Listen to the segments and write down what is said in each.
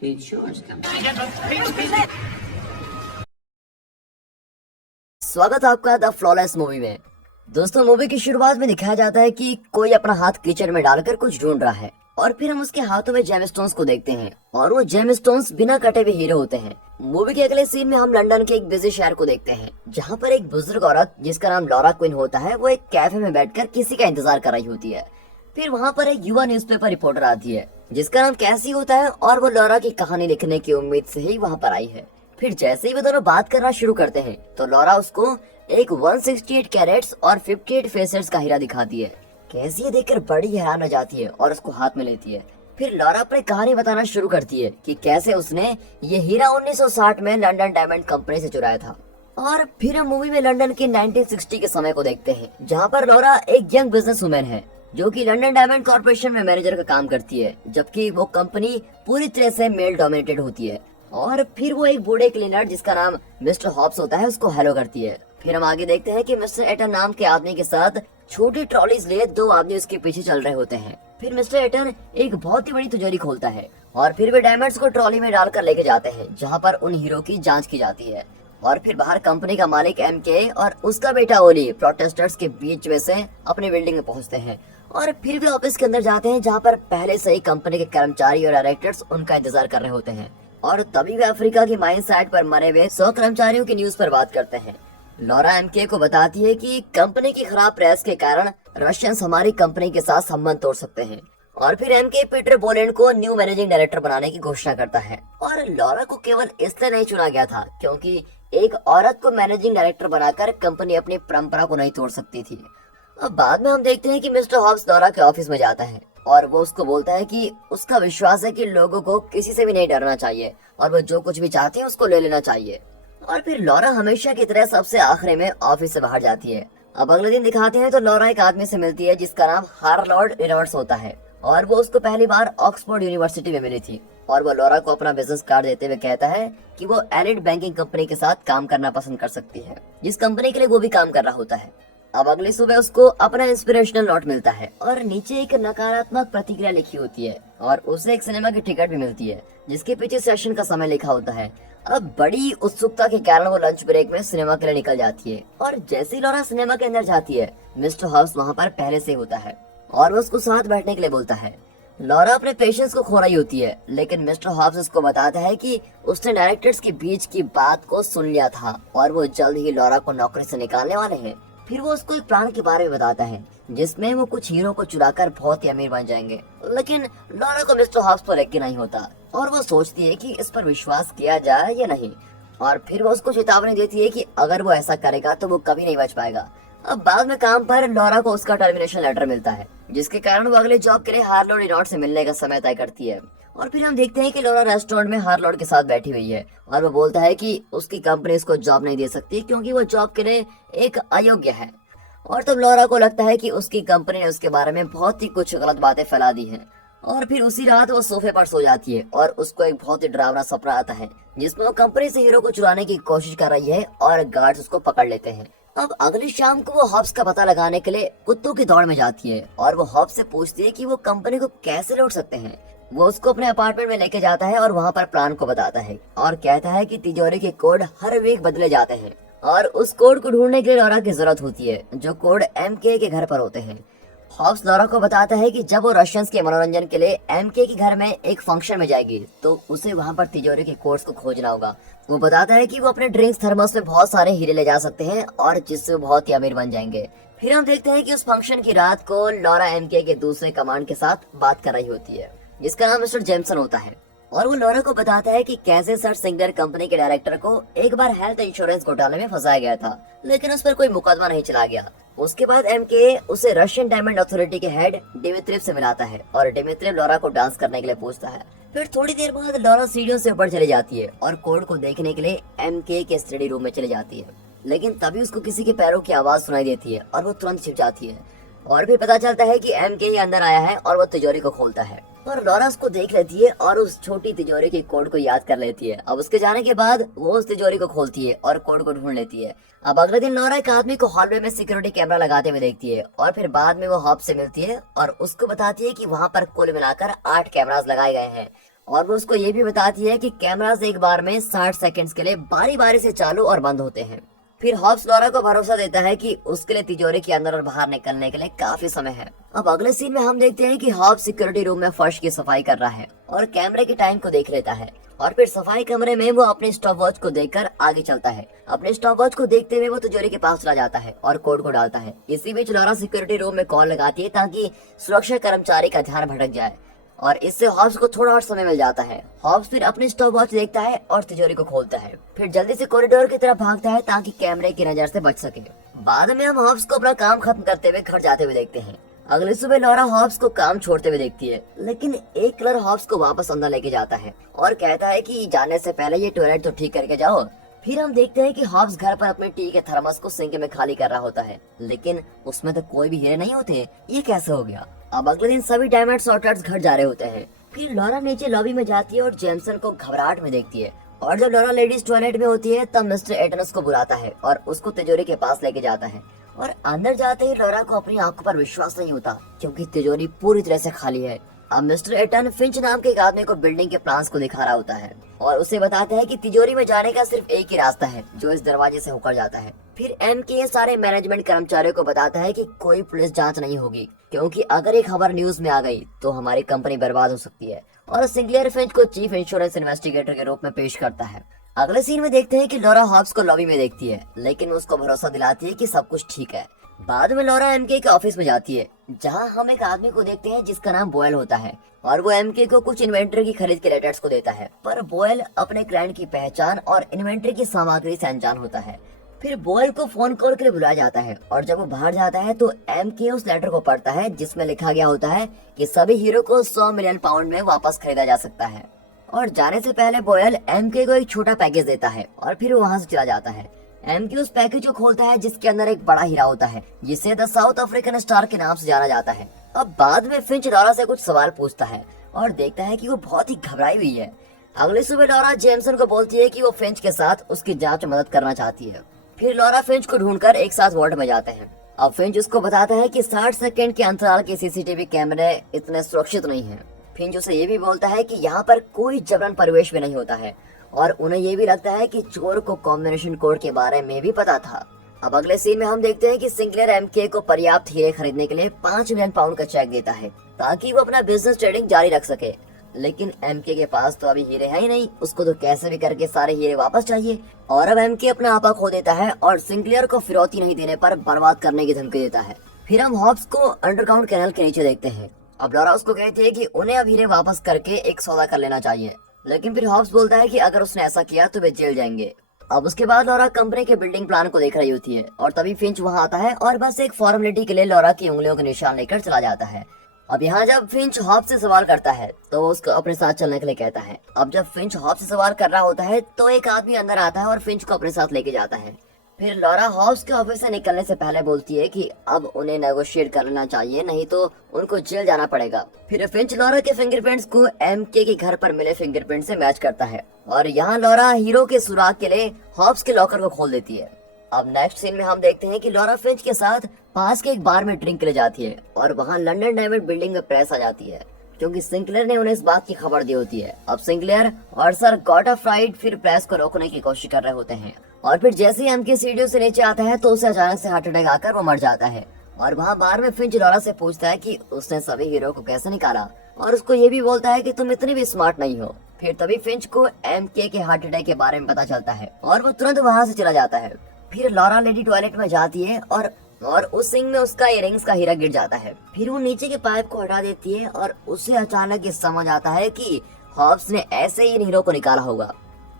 The insurance company. स्वागत है आपका द फ्लॉलेस मूवी में। दोस्तों, मूवी की शुरुआत में दिखाया जाता है कि कोई अपना हाथ किचन में डालकर कुछ ढूंढ रहा है और फिर हम उसके हाथों में जेमस्टोन्स को देखते हैं और वो जेमस्टोन्स बिना कटे हुए हीरे होते हैं। मूवी के अगले सीन में हम लंदन के एक बिजी शहर को देखते हैं जहाँ पर एक बुजुर्ग औरत जिसका नाम लॉरा क्विन होता है वो एक कैफे में बैठकर किसी का इंतजार कर रही होती है। फिर वहाँ पर एक युवा न्यूज़पेपर रिपोर्टर आती है जिसका नाम कैसी होता है और वो लॉरा की कहानी लिखने की उम्मीद से ही वहाँ पर आई है। फिर जैसे ही वो दोनों बात करना शुरू करते हैं तो लॉरा उसको एक 168 कैरेट्स और 58 फेसेट्स का हीरा दिखाती है। कैसी ये देखकर बड़ी हैरान हो जाती है और उसको हाथ में लेती है। फिर लॉरा अपनी कहानी बताना शुरू करती है कि कैसे उसने ये हीरा 1960 में लंदन डायमंड कंपनी से चुराया था। और फिर हम मूवी में लंदन के 1960 के समय को देखते हैं जहाँ पर लॉरा एक यंग बिजनेस वुमेन है जो कि लंदन डायमंड कॉर्पोरेशन में मैनेजर का काम करती है, जबकि वो कंपनी पूरी तरह से मेल डोमिनेटेड होती है। और फिर वो एक बूढ़े क्लीनर जिसका नाम मिस्टर हॉब्स होता है उसको हेलो करती है। फिर हम आगे देखते हैं कि मिस्टर एटन नाम के आदमी के साथ छोटी ट्रॉलीज लिए दो आदमी उसके पीछे चल रहे होते हैं। फिर मिस्टर एटन एक बहुत ही बड़ी तिजोरी खोलता है और फिर वे डायमंड्स को ट्रॉली में डालकर लेके जाते हैं जहाँ पर उन हीरो की जांच की जाती है। और फिर बाहर कंपनी का मालिक एमके और उसका बेटा ओली प्रोटेस्टर्स के बीच में से अपनी बिल्डिंग में पहुंचते हैं और फिर वे ऑफिस के अंदर जाते हैं जहाँ पर पहले से ही कंपनी के कर्मचारी और डायरेक्टर्स उनका इंतजार कर रहे होते हैं। और तभी वे अफ्रीका की माइन साइट पर मरे हुए 100 कर्मचारियों की न्यूज पर बात करते हैं। लॉरा एमके को बताती है कि कंपनी की खराब प्रेस के कारण रशियंस हमारी कंपनी के साथ संबंध तोड़ सकते हैं। और फिर एमके पीटर बोलेंड को न्यू मैनेजिंग डायरेक्टर बनाने की घोषणा करता है। और लॉरा को केवल इसलिए नहीं चुना गया था क्योंकि एक औरत को मैनेजिंग डायरेक्टर बनाकर कंपनी अपनी परंपरा को नहीं तोड़ सकती थी। अब बाद में हम देखते हैं कि मिस्टर हॉब्स लॉरा के ऑफिस में जाता है और वो उसको बोलता है कि उसका विश्वास है कि लोगों को किसी से भी नहीं डरना चाहिए और वो जो कुछ भी चाहते हैं उसको ले लेना चाहिए। और फिर लॉरा हमेशा की तरह सबसे आखिरी में ऑफिस से बाहर जाती है। अब अगले दिन दिखाते हैं तो लॉरा एक आदमी से मिलती है जिसका नाम हार्लॉर्ड रिवर्ट्स होता है और वो उसको पहली बार ऑक्सफोर्ड यूनिवर्सिटी में मिली थी। और वो लॉरा को अपना बिजनेस कार्ड देते हुए कहता है कि वो एलिट बैंकिंग कंपनी के साथ काम करना पसंद कर सकती है जिस कंपनी के लिए वो भी काम कर रहा होता है। अब अगली सुबह उसको अपना इंस्पिरेशनल नोट मिलता है और नीचे एक नकारात्मक प्रतिक्रिया लिखी होती है और उसे एक सिनेमा की टिकट भी मिलती है जिसके पीछे सेशन का समय लिखा होता है। अब बड़ी उत्सुकता के कारण वो लंच ब्रेक में सिनेमा के लिए निकल जाती है और जैसे ही लॉरा सिनेमा के अंदर जाती है मिस्टर हाउस वहाँ पर पहले से होता है और वो उसको साथ बैठने के लिए बोलता है। लॉरा अपने पेशेंस को खो रही होती है लेकिन मिस्टर हॉब्स उसको बताता है कि उसने डायरेक्टर्स के बीच की बात को सुन लिया था और वो जल्द ही लॉरा को नौकरी से निकालने वाले हैं। फिर वो उसको एक प्लान के बारे में बताता है जिसमें वो कुछ हीरो को चुराकर बहुत ही अमीर बन जाएंगे। लेकिन लॉरा को मिस्टर हॉब्स पर यकीन नहीं होता और वो सोचती है कि इस पर विश्वास किया जाए या नहीं। और फिर वो उसको चेतावनी देती है कि अगर वो ऐसा करेगा तो वो कभी नहीं बच पाएगा। अब बाद में काम पर लॉरा को उसका टर्मिनेशन लेटर मिलता है जिसके कारण वो अगले जॉब के लिए हार्लॉर्ड रिनॉट से मिलने का समय तय करती है। और फिर हम देखते हैं कि लॉरा रेस्टोरेंट में हार्लॉर्ड के साथ बैठी हुई है और वो बोलता है कि उसकी कंपनी उसको जॉब नहीं दे सकती क्योंकि वो जॉब के लिए एक अयोग्य है। और तब लॉरा को लगता है कि उसकी कंपनी ने उसके बारे में बहुत ही कुछ गलत बातें फैला दी हैं। और फिर उसी रात वो सोफे पर सो जाती है और उसको एक बहुत ही डरावना सपना आता है जिसमें वो कंपनी से हीरो को चुराने की कोशिश कर रही है और गार्ड्स उसको पकड़ लेते हैं। अब अगली शाम को वो हॉब्स का पता लगाने के लिए कुत्तों की दौड़ में जाती है और वो हॉब्स से पूछती है कि वो कंपनी को कैसे लूट सकते हैं। वो उसको अपने अपार्टमेंट में लेके जाता है और वहाँ पर प्लान को बताता है और कहता है कि तिजोरी के कोड हर वीक बदले जाते हैं और उस कोड को ढूंढने के लिए लॉरा की जरूरत होती है जो कोड एमके के घर पर होते हैं। हॉब्स लॉरा को बताता है कि जब वो रशियंस के मनोरंजन के लिए एमके के घर में एक फंक्शन में जाएगी तो उसे वहाँ पर तिजोरी के कोड्स को खोजना होगा। वो बताता है कि वो अपने ड्रिंक्स थर्मस में बहुत सारे हीरे ले जा सकते हैं और जिससे वो बहुत ही अमीर बन जाएंगे। फिर हम देखते हैं कि उस फंक्शन की रात को लॉरा एमके के दूसरे कमांड के साथ बात कर रही होती है जिसका नाम मिस्टर जेमसन होता है और वो लॉरा को बताता है कि कैसे सर सिंगलर कंपनी के डायरेक्टर को एक बार हेल्थ इंश्योरेंस घोटाले में फंसाया गया था लेकिन उस पर कोई मुकदमा नहीं चला गया। उसके बाद एमके उसे रशियन डायमंड अथॉरिटी के हेड डिमित्रिव से मिलाता है और डिमित्रिव लॉरा को डांस करने के लिए पूछता है। फिर थोड़ी देर बाद लॉरा सीढ़ियों से ऊपर चली जाती है और कोड को देखने के लिए एमके के स्टडी रूम में चली जाती है लेकिन तभी उसको किसी के पैरों की आवाज सुनाई देती है और वो तुरंत छिप जाती है। और फिर पता चलता है कि एमके ही अंदर आया है और वो तिजोरी को खोलता है और लॉरा उसको देख लेती है और उस छोटी तिजोरी के कोड को याद कर लेती है। अब उसके जाने के बाद वो उस तिजोरी को खोलती है और कोड को ढूंढ लेती है। अब अगले दिन लॉरा एक आदमी को हॉलवे में सिक्योरिटी कैमरा लगाते हुए देखती है और फिर बाद में वो हॉब से मिलती है और उसको बताती है कि वहाँ पर कुल मिलाकर 8 कैमरास लगाए गए हैं और वो उसको ये भी बताती है कि कैमरास एक बार में 60 सेकंड्स के लिए बारी बारी से चालू और बंद होते हैं। फिर हॉब्स लॉरा को भरोसा देता है कि उसके लिए तिजोरी के अंदर और बाहर निकलने के लिए काफी समय है। अब अगले सीन में हम देखते हैं कि हॉब्स सिक्योरिटी रूम में फर्श की सफाई कर रहा है और कैमरे के टाइम को देख लेता है, और फिर सफाई कमरे में वो अपने स्टॉप वॉच को देखकर आगे चलता है। अपने स्टॉप वॉच को देखते हुए वो तिजोरी के पास चला जाता है और कोड को डालता है। इसी बीच लॉरा सिक्योरिटी रूम में कॉल लगाती है ताकि सुरक्षा कर्मचारी का ध्यान भटक जाए, और इससे हॉब्स को थोड़ा और समय मिल जाता है। हॉब्स फिर अपनी स्टॉप वॉच देखता है और तिजोरी को खोलता है, फिर जल्दी से कॉरिडोर की तरफ भागता है ताकि कैमरे की नजर से बच सके। बाद में हम हॉब्स को अपना काम खत्म करते हुए घर जाते हुए देखते हैं। अगली सुबह लॉरा हॉब्स को काम छोड़ते हुए देखती है, लेकिन एक क्लर्क हॉब्स को वापस अंदर लेके जाता है और कहता है कि जाने से पहले ये टॉयलेट तो ठीक करके जाओ। फिर हम देखते हैं कि हॉब्स घर पर अपने टी के थर्मस को सिंक में खाली कर रहा होता है, लेकिन उसमें तो कोई भी हीरे नहीं होते। ये कैसे हो गया? अब अगले दिन सभी डायमंड सॉर्टर्स घर जा रहे होते हैं। फिर लॉरा नीचे लॉबी में जाती है और जेमसन को घबराहट में देखती है, और जब लॉरा लेडीज टॉयलेट में होती है तब मिस्टर एटनस को बुलाता है और उसको तिजोरी के पास लेके जाता है। और अंदर जाते ही लॉरा को अपनी आंखों पर विश्वास नहीं होता, क्योंकि तिजोरी पूरी तरह से खाली है। अब मिस्टर एटन फिंच नाम के एक आदमी को बिल्डिंग के प्लान्स को दिखा रहा होता है और उसे बताता है कि तिजोरी में जाने का सिर्फ एक ही रास्ता है, जो इस दरवाजे से होकर जाता है। फिर एम के सारे मैनेजमेंट कर्मचारियों को बताता है कि कोई पुलिस जांच नहीं होगी, क्योंकि अगर एक खबर न्यूज में आ गई तो हमारी कंपनी बर्बाद हो सकती है, और सिंक्लेयर फिंच को चीफ इंश्योरेंस इन्वेस्टिगेटर के रूप में पेश करता है। अगले सीन में देखते हैं कि लॉरा हॉब्स को लॉबी में देखती है, लेकिन उसको भरोसा दिलाती है कि सब कुछ ठीक है। बाद में लॉरा एमके के ऑफिस में जाती है, जहां हम एक आदमी को देखते हैं जिसका नाम बोयल होता है, और वो एमके को कुछ इन्वेंट्री की खरीद के लेटर्स को देता है। पर बोयल अपने क्लाइंट की पहचान और इन्वेंट्री की सामग्री से अनजान होता है। फिर बोयल को फोन कॉल के लिए बुलाया जाता है, और जब वो बाहर जाता है तो एमके उस लेटर को पढ़ता है जिसमें लिखा गया होता है कि सभी हीरो को 100 मिलियन पाउंड में वापस खरीदा जा सकता है। और जाने से पहले बोयल एमके को एक छोटा पैकेज देता है और फिर वहाँ से चला जाता है। एमके उस पैकेज को खोलता है जिसके अंदर एक बड़ा हीरा होता है, जिसे द साउथ अफ्रीकन स्टार के नाम से जाना जाता है। अब बाद में फिंच लॉरा से कुछ सवाल पूछता है और देखता है कि वो बहुत ही घबराई हुई है। अगली सुबह लॉरा जेमसन को बोलती है कि वो फिंच के साथ उसकी जांच में मदद करना चाहती है। फिर लॉरा फिंच को ढूंढकर एक साथ वार्ड में जाते हैं। अब फिंच उसको बताता है कि 60 सेकंड के अंतराल के सीसीटीवी कैमरे इतने सुरक्षित नहीं हैं। फिंच उसे ये भी बोलता है कि यहाँ पर कोई जबरन परिवेश में नहीं होता है, और उन्हें ये भी लगता है कि चोर को कॉम्बिनेशन कोड के बारे में भी पता था। अब अगले सीन में हम देखते हैं कि सिंक्लेयर एमके को पर्याप्त हीरे खरीदने के लिए 5 मिलियन पाउंड का चेक देता है ताकि वो अपना बिजनेस ट्रेडिंग जारी रख सके। लेकिन एमके के पास तो अभी हीरे है ही नहीं, उसको तो कैसे भी करके सारे हीरे वापस चाहिए। और अब एमके अपना आपा खो देता है और सिंक्लेयर को फिरौती नहीं देने पर बर्बाद करने की धमकी देता है। फिर हम हॉब्स को अंडरग्राउंड कैनल के नीचे देखते हैं। अब लॉरा उसको कहती है कि उन्हें अब हीरे वापस करके एक सौदा कर लेना चाहिए, लेकिन फिर हॉब्स बोलता है कि अगर उसने ऐसा किया तो वे जेल जाएंगे। अब उसके बाद लॉरा कंपनी के बिल्डिंग प्लान को देख रही होती है, और तभी फिंच वहां आता है और बस एक फॉर्मेलिटी के लिए लॉरा की उंगलियों के निशान लेकर चला जाता है। अब यहाँ जब फिंच हॉब्स से सवाल करता है तो वो उसको अपने साथ चलने के लिए कहता है। अब जब फिंच हॉब्स से सवाल कर रहा होता है तो एक आदमी अंदर आता है और फिंच को अपने साथ लेके जाता है। फिर लॉरा हॉब्स के ऑफिस से निकलने से पहले बोलती है कि अब उन्हें नेगोशिएट कर लेना चाहिए, नहीं तो उनको जेल जाना पड़ेगा। फिर फिंच लॉरा के फिंगरप्रिंट्स को एमके के घर पर मिले फिंगरप्रिंट से मैच करता है, और यहाँ लॉरा हीरो के सुराग के लिए हॉब्स के लॉकर को खोल देती है। अब नेक्स्ट सीन में हम देखते हैं कि लॉरा फिंच के साथ पास के एक बार में ड्रिंक के लिए जाती है, और वहाँ लंदन डायमंड बिल्डिंग में प्रेस आ जाती है, क्योंकि सिंक्लेयर ने उन्हें इस बात की खबर दी होती है। अब सिंक्लेयर और सर गॉटफ्राइड फिर प्रेस को रोकने की कोशिश कर रहे होते हैं, और फिर जैसे ही एमके सीढ़ियों से नीचे आता है तो उसे अचानक से हार्ट अटैक आकर वो मर जाता है। और वहाँ बार में फिंच लॉरा से पूछता है कि उसने सभी हीरो को कैसे निकाला, और उसको ये भी बोलता है कि तुम इतनी भी स्मार्ट नहीं हो। फिर तभी फिंच को एमके के हार्ट अटैक के बारे में पता चलता है और वो तुरंत वहाँ से चला जाता है। फिर लॉरा लेडी टॉयलेट में जाती है और उस सिंक में उसका इयररिंग्स का हीरा गिर जाता है। फिर वो नीचे के पाइप को हटा देती है और उसे अचानक ये समझ आता है कि हॉब्स ने ऐसे ही इन हीरो को निकाला होगा।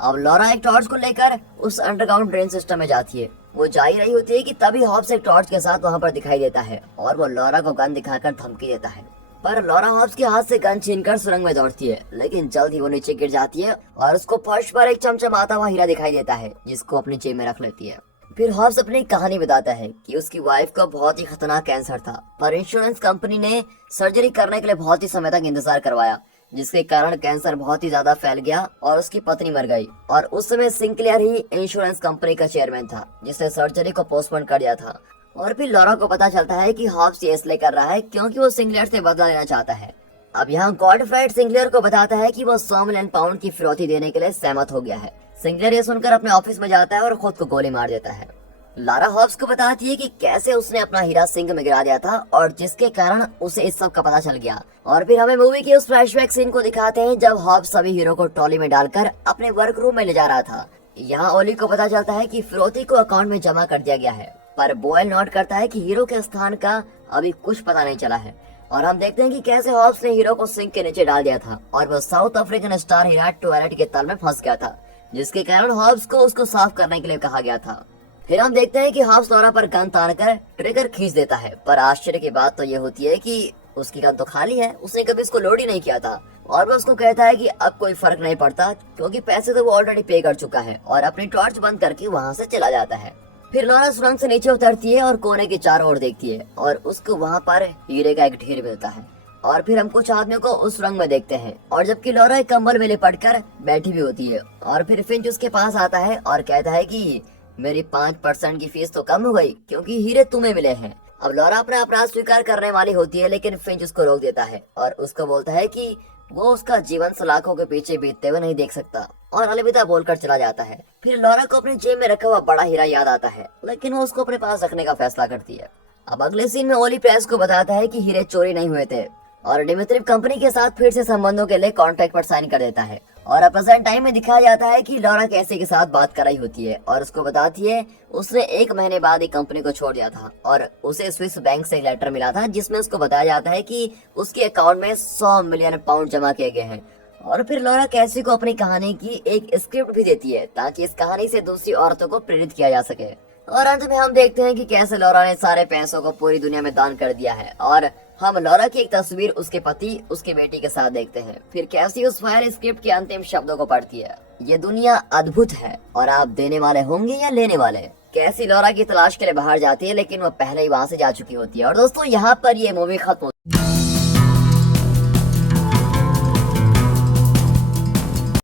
अब लॉरा एक टॉर्च को लेकर उस अंडरग्राउंड ड्रेन सिस्टम में जाती है। वो जा ही रही होती है कि तभी हॉब्स एक टॉर्च के साथ वहाँ पर दिखाई देता है, और वो लॉरा को गन दिखाकर धमकी देता है। पर लॉरा हॉब्स के हाथ से गन छीनकर सुरंग में दौड़ती है, लेकिन जल्द ही वो नीचे गिर जाती है और उसको फर्श पर एक चमचमाता हुआ हीरा दिखाई देता है, जिसको अपनी जेब में रख लेती है। फिर हॉब्स अपनी कहानी बताता है कि उसकी वाइफ को बहुत ही खतरनाक कैंसर था, पर इंश्योरेंस कंपनी ने सर्जरी करने के लिए बहुत ही समय तक इंतजार करवाया, जिसके कारण कैंसर बहुत ही ज्यादा फैल गया और उसकी पत्नी मर गई। और उस समय सिंक्लेयर ही इंश्योरेंस कंपनी का चेयरमैन था, जिसने सर्जरी को पोस्टपोन कर दिया था। और फिर लॉरा को पता चलता है कि हॉब्स ये इसलिए कर रहा है क्योंकि वो सिंक्लेयर से बदला लेना चाहता है। अब यहाँ गॉडफ्राइड सिंक्लेयर को बताता है कि वो 100 मिलियन पाउंड की फिरौती देने के लिए सहमत हो गया है। सिंक्लेयर ये सुनकर अपने ऑफिस में जाता है और खुद को गोली मार देता है। लारा हॉब्स को बताती है कि कैसे उसने अपना हीरा सिंक में गिरा दिया था और जिसके कारण उसे इस सब का पता चल गया। और फिर हमें मूवी के उस फ्लैशबैक सीन को दिखाते हैं जब हॉब्स सभी हीरो को ट्रॉली में डालकर अपने वर्क रूम में ले जा रहा था। यहाँ ओली को पता चलता है कि फिरौती को अकाउंट में जमा कर दिया गया है, पर बोयल नोट करता है कि हीरो के स्थान का अभी कुछ पता नहीं चला है। और हम देखते हैं कि कैसे हॉब्स ने हीरो को सिंक के नीचे डाल दिया था और वो साउथ अफ्रीकन स्टार हीरा टॉयलेट के तल में फंस गया था, जिसके कारण हॉब्स को उसको साफ करने के लिए कहा गया था। फिर हम देखते हैं कि हॉब्स लॉरा पर गन तानकर ट्रिगर खींच देता है, पर आश्चर्य की बात तो ये होती है कि उसकी गन तो खाली है, उसने कभी इसको लोड ही नहीं किया था। और वो उसको कहता है कि अब कोई फर्क नहीं पड़ता क्योंकि पैसे तो वो ऑलरेडी पे कर चुका है, और अपनी टॉर्च बंद करके वहाँ से चला जाता है। फिर लॉरा सुरंग से नीचे उतरती है और कोने के चारों ओर देखती है और उसको वहाँ पर हीरे का एक ढेर मिलता है। और फिर हम कुछ आदमियों को उस सुरंग में देखते हैं, और जबकि लॉरा एक कंबल में लिपटकर बैठी भी होती है। और फिर फिंच उसके पास आता है और कहता है कि मेरी 5% की फीस तो कम हो गई क्योंकि हीरे तुम्हें मिले हैं। अब लॉरा अपना अपराध स्वीकार करने वाली होती है, लेकिन फिंच उसको रोक देता है और उसको बोलता है कि वो उसका जीवन सलाखों के पीछे बीतते हुए नहीं देख सकता, और अलविदा बोलकर चला जाता है। फिर लॉरा को अपनी जेब में रखा हुआ बड़ा हीरा याद आता है, लेकिन वो उसको अपने पास रखने का फैसला करती है। अब अगले सीन में ओली प्रेस को बताता है कि हीरे चोरी नहीं हुए थे और डिमित्रिव कंपनी के साथ फिर से संबंधों के लिए कॉन्ट्रैक्ट पर साइन कर देता है। और प्रेजेंट टाइम में दिखाया जाता है कि लॉरा कैसी के साथ बात कर रही होती है और उसको बताती है उसने 1 महीने बाद ही कंपनी को छोड़ दिया था और उसे स्विस बैंक से एक लेटर मिला था जिसमें उसको बताया जाता है कि उसके अकाउंट में 100 मिलियन पाउंड जमा किए गए हैं। और फिर लॉरा कैसी को अपनी कहानी की एक स्क्रिप्ट भी देती है ताकि इस कहानी से दूसरी औरतों को प्रेरित किया जा सके। और अंत में हम देखते हैं कि कैसे लॉरा ने सारे पैसों को पूरी दुनिया में दान कर दिया है, और हम लॉरा की एक तस्वीर उसके पति उसकी बेटी के साथ देखते हैं। फिर कैसी उस फायर स्क्रिप्ट के अंतिम शब्दों को पढ़ती है, ये दुनिया अद्भुत है और आप देने वाले होंगे या लेने वाले। कैसी लॉरा की तलाश के लिए बाहर जाती है, लेकिन वो पहले ही वहाँ से जा चुकी होती है। और दोस्तों यहाँ पर ये मूवी खत्म होती है।